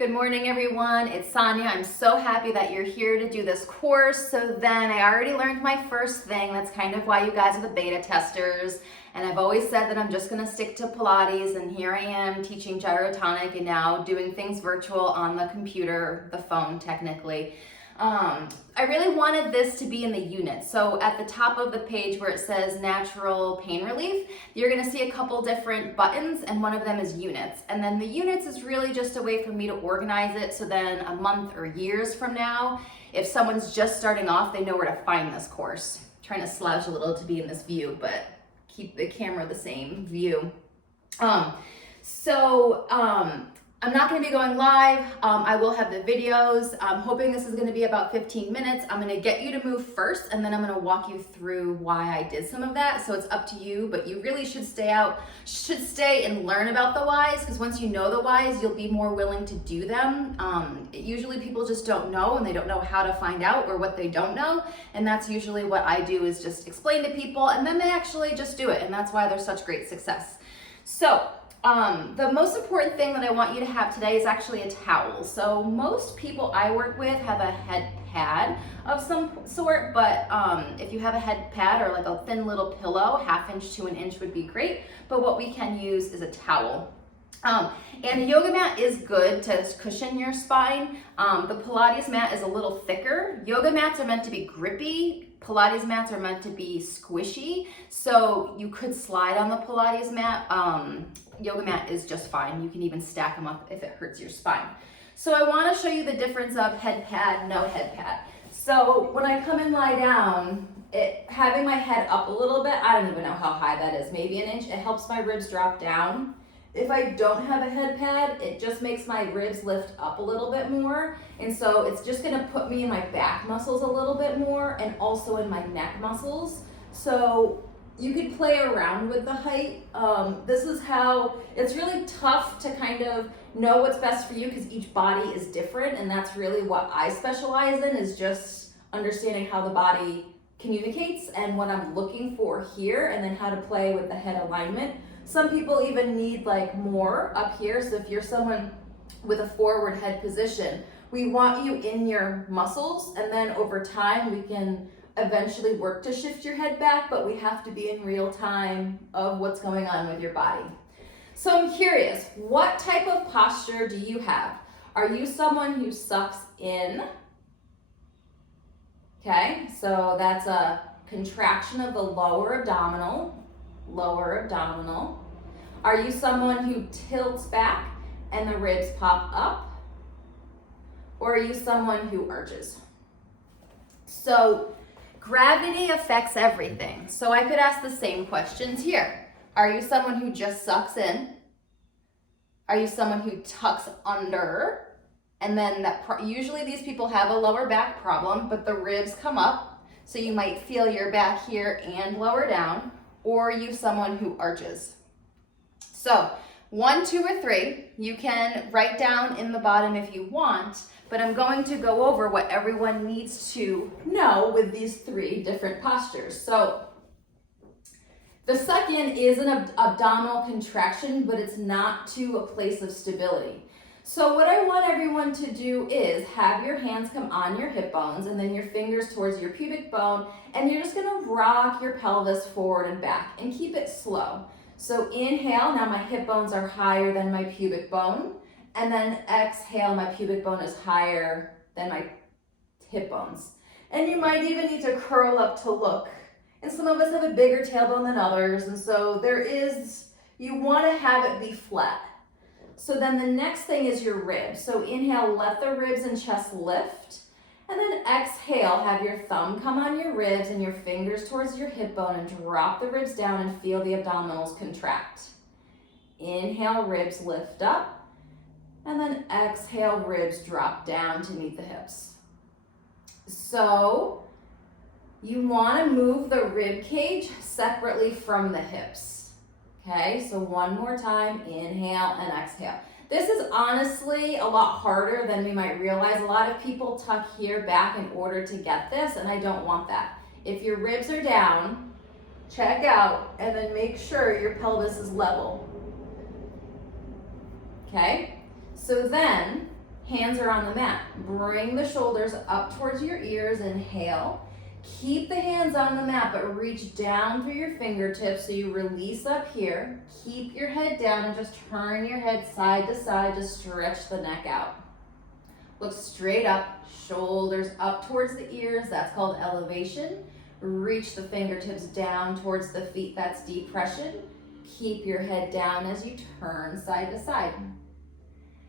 Good morning, everyone. It's Sonia. I'm so happy that you're here to do this course. So then I already learned my first thing. That's kind of why you guys are the beta testers. And I've always said that I'm just going to stick to Pilates. And here I am teaching gyrotonic and now doing things virtual on the computer, the phone technically. I really wanted this to be in the units. So at the top of the page where it says natural pain relief, you're gonna see a couple different buttons and one of them is units. And then the units is really just a way for me to organize it so then a month or years from now, if someone's just starting off, they know where to find this course. I'm trying to slouch a little to be in this view, but keep the camera the same view. I'm not going to be going live. I will have the videos. I'm hoping this is going to be about 15 minutes. I'm going to get you to move first, and then I'm going to walk you through why I did some of that. So it's up to you, but you really should stay and learn about the whys, because once you know the whys, you'll be more willing to do them. Usually people just don't know, and they don't know how to find out or what they don't know. And that's usually what I do, is just explain to people, and then they actually just do it. And that's why there's such great success. So the most important thing that I want you to have today is actually a towel. So most people I work with have a head pad of some sort, but if you have a head pad or like a thin little pillow, 1/2 inch to 1 inch would be great. But what we can use is a towel. And a yoga mat is good to cushion your spine. The Pilates mat is a little thicker. Yoga mats are meant to be grippy. Pilates mats are meant to be squishy. So you could slide on the Pilates mat. Yoga mat is just fine. You can even stack them up if it hurts your spine. So I want to show you the difference of head pad, no head pad. So when I come and lie down, having my head up a little bit, I don't even know how high that is, maybe 1 inch, it helps my ribs drop down. If I don't have a head pad, it just makes my ribs lift up a little bit more. And so it's just gonna put me in my back muscles a little bit more and also in my neck muscles. So you could play around with the height. This is how, it's really tough to kind of know what's best for you because each body is different. And that's really what I specialize in, is just understanding how the body communicates and what I'm looking for here, and then how to play with the head alignment. Some people even need like more up here. So if you're someone with a forward head position, we want you in your muscles, and then over time we can eventually work to shift your head back, but we have to be in real time of what's going on with your body. So I'm curious, what type of posture do you have? Are you someone who sucks in? Okay, so that's a contraction of the lower abdominal. Are you someone who tilts back and the ribs pop up? Or are you someone who arches? So gravity affects everything. So I could ask the same questions here. Are you someone who just sucks in? Are you someone who tucks under? And then usually these people have a lower back problem, but the ribs come up. So you might feel your back here and lower down. Or are you someone who arches? So 1, 2, or 3, you can write down in the bottom if you want, but I'm going to go over what everyone needs to know with these 3 different postures. So the second is an abdominal contraction, but it's not to a place of stability. So what I want everyone to do is have your hands come on your hip bones and then your fingers towards your pubic bone, and you're just gonna rock your pelvis forward and back and keep it slow. So inhale, now my hip bones are higher than my pubic bone, and then exhale, my pubic bone is higher than my hip bones. And you might even need to curl up to look. And some of us have a bigger tailbone than others, and so you wanna have it be flat. So then the next thing is your ribs. So inhale, let the ribs and chest lift. And then exhale, have your thumb come on your ribs and your fingers towards your hip bone, and drop the ribs down and feel the abdominals contract. Inhale, ribs lift up. And then exhale, ribs drop down to meet the hips. So you want to move the rib cage separately from the hips. Okay, so one more time, inhale and exhale. This is honestly a lot harder than we might realize. A lot of people tuck here back in order to get this, and I don't want that. If your ribs are down, check out, and then make sure your pelvis is level. Okay, so then hands are on the mat. Bring the shoulders up towards your ears, inhale. Keep the hands on the mat, but reach down through your fingertips so you release up here. Keep your head down and just turn your head side to side to stretch the neck out. Look straight up, shoulders up towards the ears, that's called elevation. Reach the fingertips down towards the feet, that's depression. Keep your head down as you turn side to side.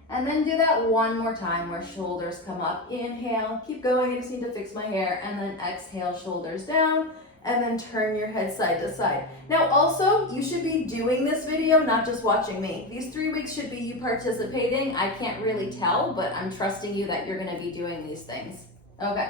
And then do that one more time where shoulders come up. Inhale, keep going, I just need to fix my hair. And then exhale, shoulders down, and then turn your head side to side. Now also, you should be doing this video, not just watching me. These 3 weeks should be you participating. I can't really tell, but I'm trusting you that you're gonna be doing these things. Okay,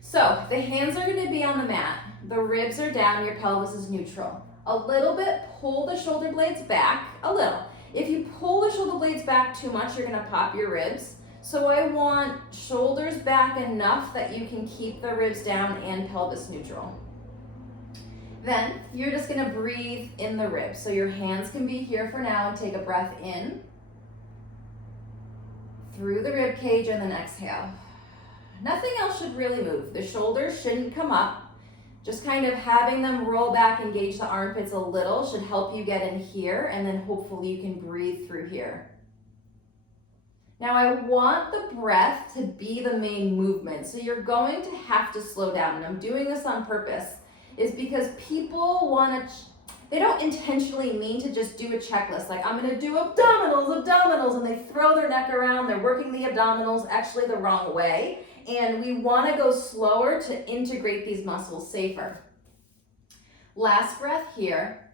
so the hands are gonna be on the mat. The ribs are down, your pelvis is neutral. A little bit, pull the shoulder blades back, a little. If you pull the shoulder blades back too much, you're gonna pop your ribs. So I want shoulders back enough that you can keep the ribs down and pelvis neutral. Then you're just gonna breathe in the ribs. So your hands can be here for now and take a breath in through the rib cage and then exhale. Nothing else should really move. The shoulders shouldn't come up. Just kind of having them roll back, engage the armpits a little should help you get in here, and then hopefully you can breathe through here. Now I want the breath to be the main movement, so you're going to have to slow down, and I'm doing this on purpose, is because people they don't intentionally mean to just do a checklist, like I'm gonna do abdominals, and they throw their neck around, they're working the abdominals actually the wrong way. And we want to go slower to integrate these muscles safer. Last breath here.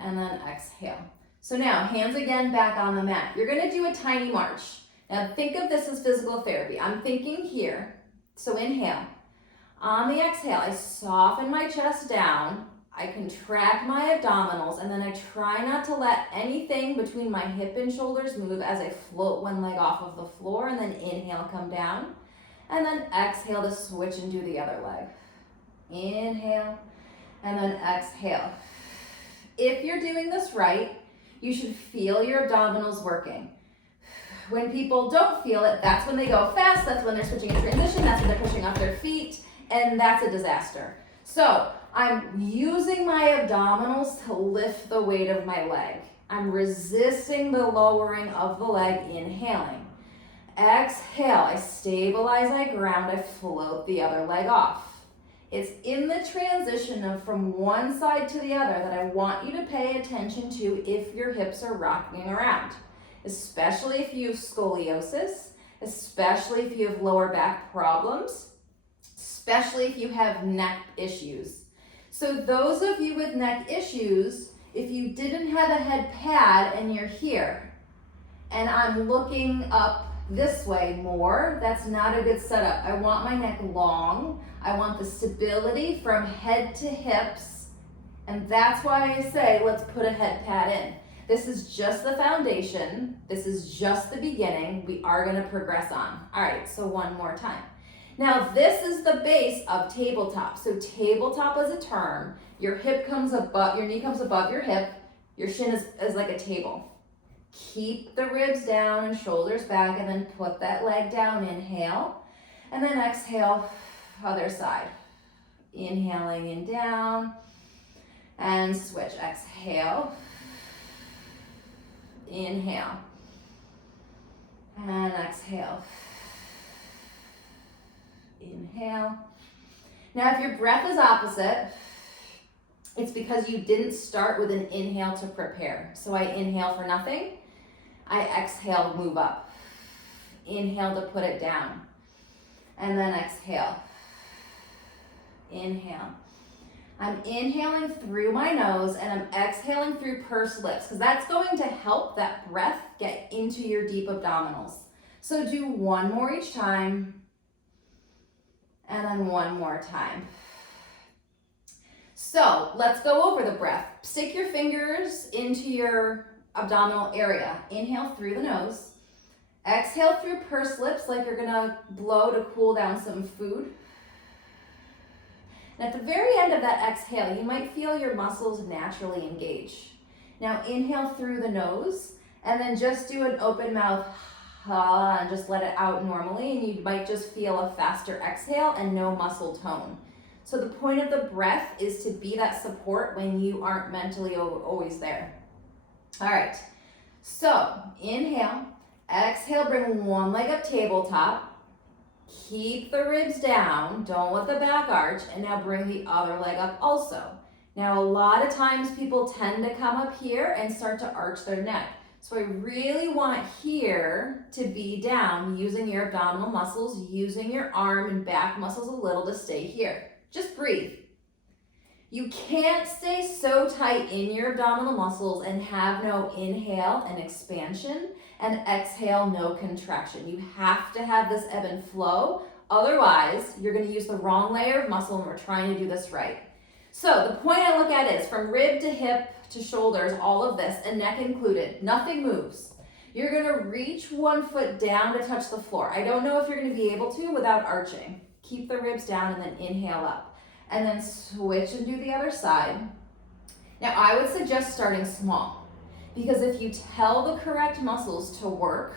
And then exhale. So now, hands again back on the mat. You're going to do a tiny march. Now think of this as physical therapy. I'm thinking here. So inhale. On the exhale, I soften my chest down. I contract my abdominals, and then I try not to let anything between my hip and shoulders move as I float one leg off of the floor, and then inhale, come down, and then exhale to switch and do the other leg. Inhale, and then exhale. If you're doing this right, you should feel your abdominals working. When people don't feel it, that's when they go fast, that's when they're switching in transition, that's when they're pushing off their feet, and that's a disaster. So I'm using my abdominals to lift the weight of my leg. I'm resisting the lowering of the leg, inhaling. Exhale, I stabilize, I ground, I float the other leg off. It's in the transition of from one side to the other that I want you to pay attention to if your hips are rocking around, especially if you have scoliosis, especially if you have lower back problems, especially if you have neck issues. So those of you with neck issues, if you didn't have a head pad and you're here, and I'm looking up this way more, that's not a good setup. I want my neck long. I want the stability from head to hips, and that's why I say let's put a head pad in. This is just the foundation. This is just the beginning. We are gonna progress on. All right, so one more time. Now this is the base of tabletop. So tabletop is a term. Your hip comes above, your knee comes above your hip. Your shin is like a table. Keep the ribs down and shoulders back, and then put that leg down, inhale. And then exhale, other side. Inhaling and down, and switch, exhale. Inhale, and exhale. Inhale. Now if your breath is opposite, it's because you didn't start with an inhale to prepare. So I inhale for nothing. I exhale, move up. Inhale to put it down. And then exhale. Inhale. I'm inhaling through my nose and I'm exhaling through pursed lips, because that's going to help that breath get into your deep abdominals. So do one more each time. And then one more time. So let's go over the breath. Stick your fingers into your abdominal area. Inhale through the nose. Exhale through pursed lips like you're gonna blow to cool down some food. And at the very end of that exhale, you might feel your muscles naturally engage. Now inhale through the nose. And then just do an open mouth, and just let it out normally, and you might just feel a faster exhale and no muscle tone. So the point of the breath is to be that support when you aren't mentally always there. All right, so inhale, exhale, bring one leg up tabletop. Keep the ribs down, don't let the back arch, and now bring the other leg up also. Now, a lot of times people tend to come up here and start to arch their neck. So I really want here to be down, using your abdominal muscles, using your arm and back muscles a little to stay here. Just breathe. You can't stay so tight in your abdominal muscles and have no inhale and expansion and exhale, no contraction. You have to have this ebb and flow. Otherwise, you're going to use the wrong layer of muscle, and we're trying to do this right. So the point I look at is from rib to hip to shoulders, all of this, and neck included. Nothing moves. You're going to reach one foot down to touch the floor. I don't know if you're going to be able to without arching. Keep the ribs down and then inhale up. And then switch and do the other side. Now I would suggest starting small, because if you tell the correct muscles to work,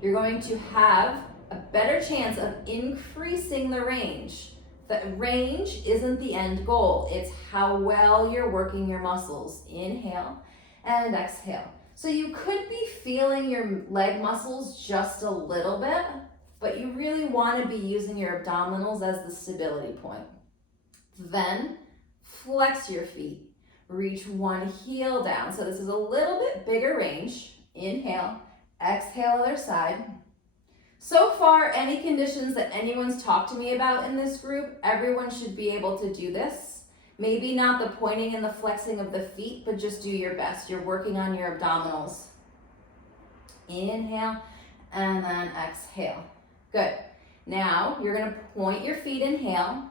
you're going to have a better chance of increasing the range. The range isn't the end goal. It's how well you're working your muscles. Inhale and exhale. So you could be feeling your leg muscles just a little bit, but you really want to be using your abdominals as the stability point. Then flex your feet. Reach one heel down. So this is a little bit bigger range. Inhale, exhale, other side. So far, any conditions that anyone's talked to me about in this group, everyone should be able to do this. Maybe not the pointing and the flexing of the feet, but just do your best. You're working on your abdominals. Inhale, and then exhale. Good. Now, you're gonna point your feet, inhale.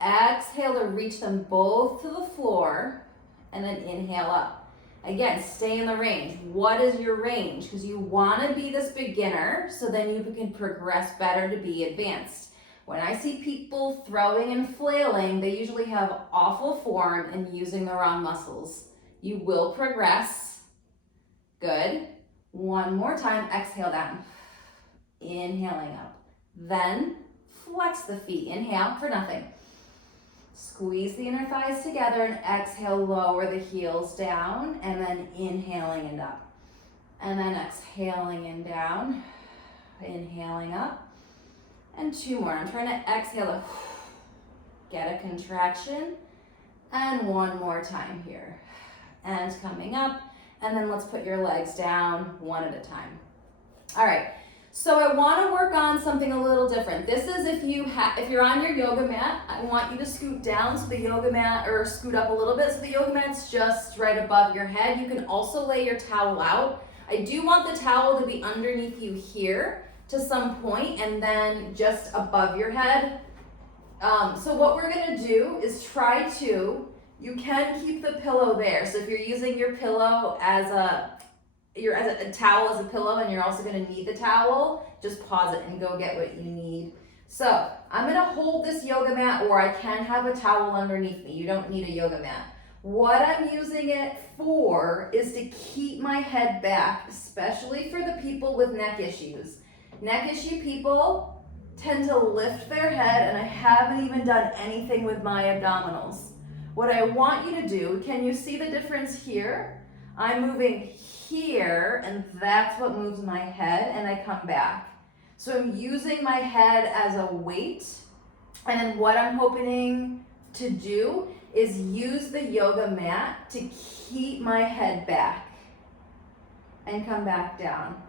Exhale to reach them both to the floor, and then inhale up. Again, stay in the range. What is your range? Because you want to be this beginner so then you can progress better to be advanced. When I see people throwing and flailing, they usually have awful form and using the wrong muscles. You will progress. Good. One more time, exhale down. Inhaling up. Then flex the feet. Inhale for nothing. Squeeze the inner thighs together and exhale, lower the heels down, and then inhaling and up. And then exhaling and down, inhaling up. And two more. I'm trying to exhale to get a contraction. And one more time here. And coming up. And then let's put your legs down one at a time. All right. So I want to work on something a little different. This is if you're on your yoga mat, I want you to scoot down so the yoga mat, or scoot up a little bit so the yoga mat's just right above your head. You can also lay your towel out. I do want the towel to be underneath you here to some point and then just above your head. So what we're going to do is you can keep the pillow there. So if you're using your pillow as a towel as a pillow and you're also going to need the towel, just pause it and go get what you need. So I'm going to hold this yoga mat, or I can have a towel underneath me. You don't need a yoga mat. What I'm using it for is to keep my head back, especially for the people with neck issues. Neck issue people tend to lift their head, and I haven't even done anything with my abdominals. What I want you to do, can you see the difference here? I'm moving here, and that's what moves my head, and I come back. So I'm using my head as a weight, and then what I'm hoping to do is use the yoga mat to keep my head back and come back down.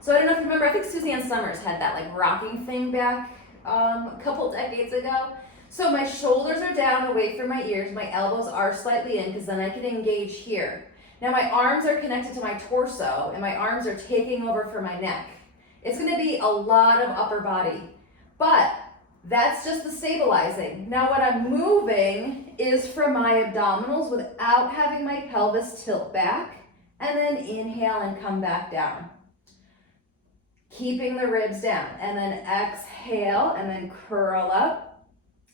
So I don't know if you remember, I think Suzanne Summers had that like rocking thing back a couple decades ago. So my shoulders are down away from my ears, my elbows are slightly in because then I can engage here. Now my arms are connected to my torso and my arms are taking over for my neck. It's gonna be a lot of upper body, but that's just the stabilizing. Now what I'm moving is from my abdominals without having my pelvis tilt back, and then inhale and come back down. Keeping the ribs down, and then exhale and then curl up,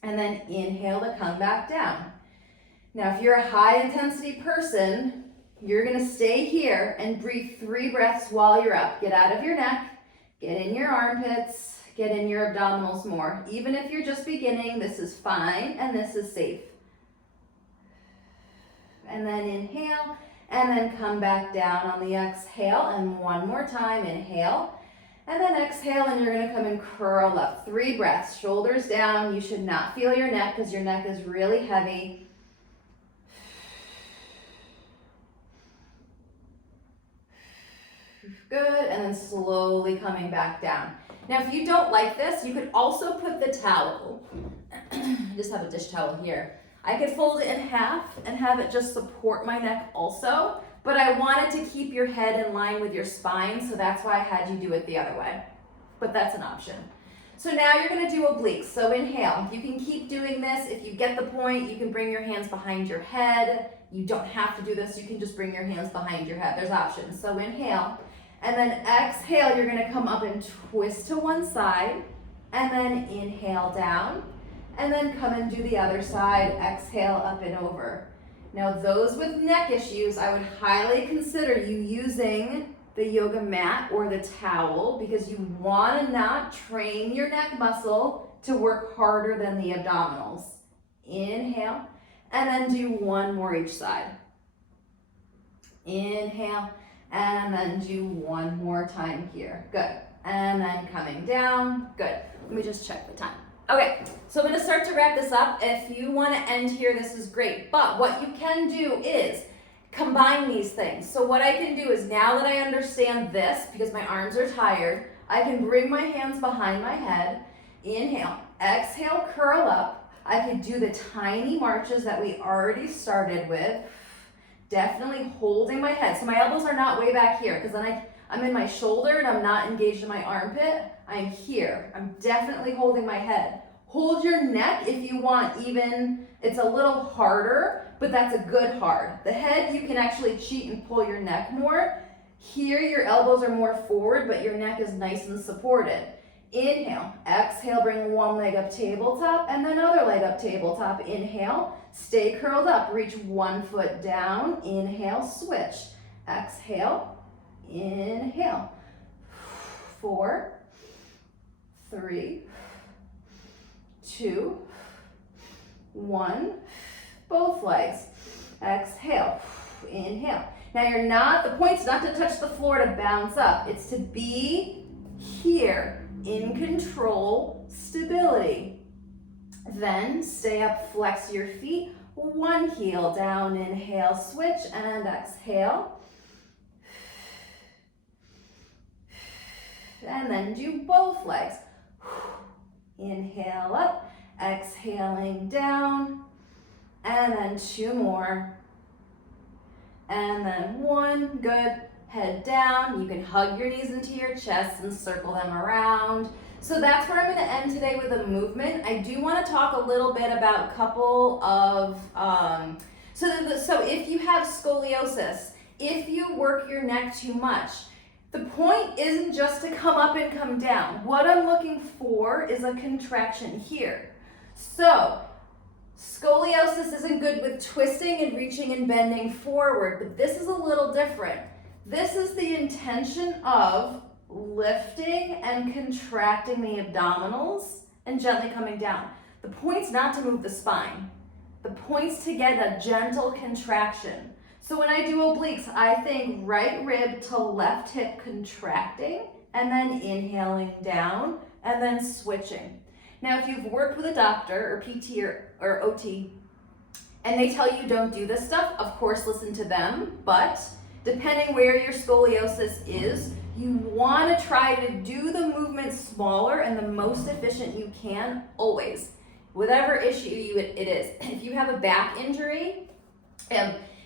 and then inhale to come back down. Now if you're a high intensity person, You're gonna stay here and breathe 3 breaths while you're up. Get out of your neck, get in your armpits, get in your abdominals more. Even if you're just beginning, this is fine and this is safe. And then inhale, and then come back down on the exhale, and one more time, inhale, and then exhale, and you're gonna come and curl up. 3 breaths, shoulders down. You should not feel your neck because your neck is really heavy. Good, and then slowly coming back down. Now, if you don't like this, you could also put the towel, just have a dish towel here. I could fold it in half and have it just support my neck also, but I wanted to keep your head in line with your spine, so that's why I had you do it the other way. But that's an option. So now you're gonna do obliques. So inhale. You can keep doing this. If you get the point, you can bring your hands behind your head. You don't have to do this. You can just bring your hands behind your head. There's options. So inhale. And then exhale, you're gonna come up and twist to one side, and then inhale down, and then come and do the other side, exhale up and over. Now those with neck issues, I would highly consider you using the yoga mat or the towel because you wanna not train your neck muscle to work harder than the abdominals. Inhale, and then do one more each side. Inhale, and then do one more time here. Good. And then coming down. Good. Let me just check the time. Okay, so I'm gonna start to wrap this up. If you wanna end here, this is great. But what you can do is combine these things. So what I can do is now that I understand this, because my arms are tired, I can bring my hands behind my head. Inhale, exhale, curl up. I could do the tiny marches that we already started with. Definitely holding my head. So my elbows are not way back here because then I'm in my shoulder and I'm not engaged in my armpit. I'm here. I'm definitely holding my head. Hold your neck if you want even, it's a little harder, but that's a good hard. The head, you can actually cheat and pull your neck more. Here, your elbows are more forward, but your neck is nice and supported. Inhale, exhale, bring one leg up tabletop and then other leg up tabletop. Inhale, stay curled up, reach one foot down. Inhale, switch. Exhale, inhale. 4, 3, 2, 1. Both legs. Exhale, inhale. Now the point's not to touch the floor to bounce up. It's to be here. In control, stability. Then stay up, flex your feet, one heel down, inhale, switch, and exhale. And then do both legs. Inhale up, exhaling down, and then 2 more. And then 1, good. Head down, you can hug your knees into your chest and circle them around. So that's where I'm gonna end today with a movement. I do wanna talk a little bit about a couple of, so if you have scoliosis, if you work your neck too much, the point isn't just to come up and come down. What I'm looking for is a contraction here. So, scoliosis isn't good with twisting and reaching and bending forward, but this is a little different. This is the intention of lifting and contracting the abdominals and gently coming down. The point's not to move the spine. The point's to get a gentle contraction. So when I do obliques, I think right rib to left hip contracting and then inhaling down and then switching. Now, if you've worked with a doctor or PT or OT and they tell you don't do this stuff, of course, listen to them, but depending where your scoliosis is, you want to try to do the movement smaller and the most efficient you can, always. Whatever issue it is. If you have a back injury,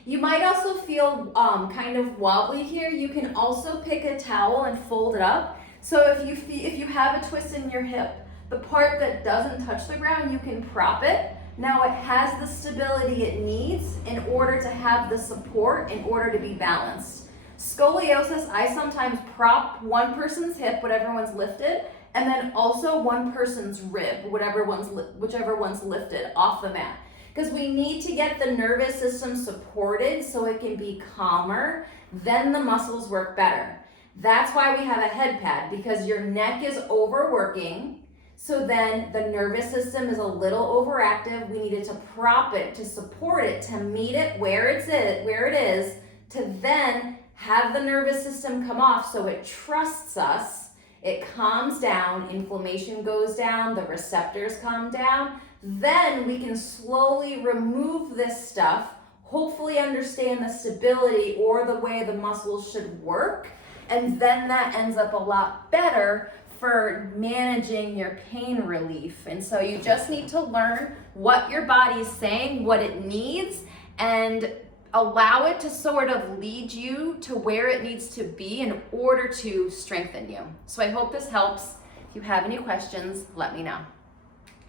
you might also feel kind of wobbly here. You can also pick a towel and fold it up. So if you have a twist in your hip, the part that doesn't touch the ground, you can prop it. Now it has the stability it needs in order to have the support in order to be balanced. Scoliosis, I sometimes prop one person's hip, whatever one's lifted, and then also one person's rib, whichever one's lifted off the mat. because we need to get the nervous system supported so it can be calmer. Then the muscles work better. That's why we have a head pad, because your neck is overworking. So then the nervous system is a little overactive. We needed to prop it, to support it, to meet it where it is, to then have the nervous system come off so it trusts us. It calms down, inflammation goes down, the receptors calm down. Then we can slowly remove this stuff, hopefully understand the stability or the way the muscles should work. And then that ends up a lot better for managing your pain relief. And so you just need to learn what your body's saying, what it needs, and allow it to sort of lead you to where it needs to be in order to strengthen you. So I hope this helps. If you have any questions, let me know.